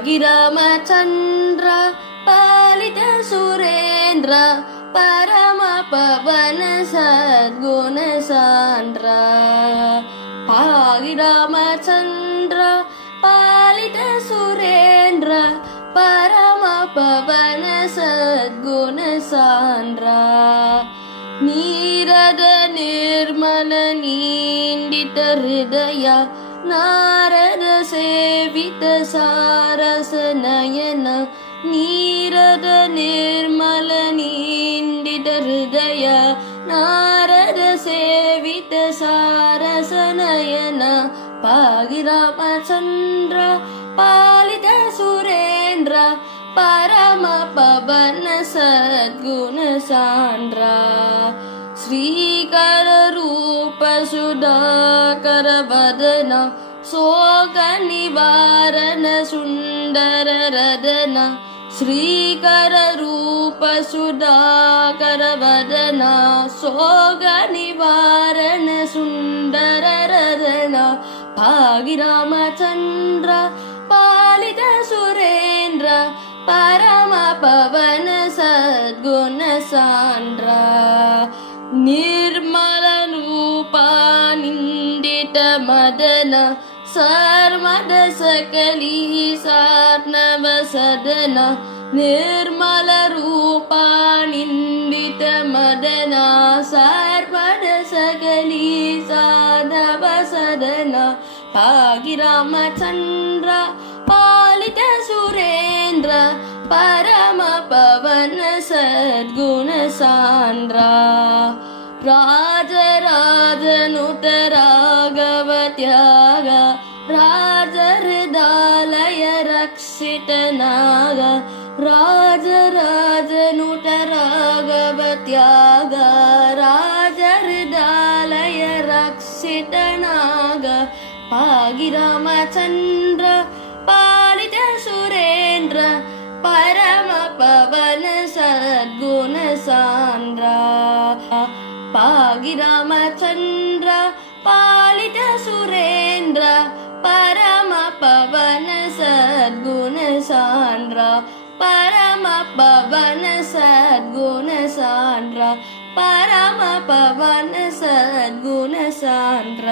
भागिरामचन्द्र पालित सुरेन्द्र परम पवन सद्गुण सान्द्र भागिरामचन्द्र पालित सुरेन्द्र परम पवन सद्गुण सान्द्र नीरद निर्मल नींदित हृदय नारद सेवित सारस नयन नीरद निर्मल नींदित हृदय नारद सेवित सारस नयन भागिरामचन्द्र पालित सुरेन्द्र परम पवन सद्गुण सान्द्र श्रीकर रूप सुधाकर वदन शोक निवारण सुंदर रदन श्रीकर रूप सुधाकर वदन शोक निवारण सुंदर रदन भागिरामचन्द्र पालित सुरेन्द्र परम पवन सद्गुण सान्द्र निर्मल रूपा निंदित मदन सर्वद सकली सार्णव सदन निर्मल रूपा निंदित मदन सर्वद सकली साधव सदन भागिरामचन्द्र पालित सुरेन्द्र परम पवन सद्गुण सान्द्र राजराजनुत राघव त्याग राजहृदालय रक्षित नाग राजराजनुत राघव त्याग राजहृदालय रक्षित नाग भागिरामचन्द्र पालित सुरेन्द्र परम पवन सद्गुण सान्द्र भागिरामचन्द्र पालित सुरेन्द्र परम पवन सद्गुण सान्द्र परम पवन सद्गुण सान्द्र परम पवन सद्गुण सान्द्र।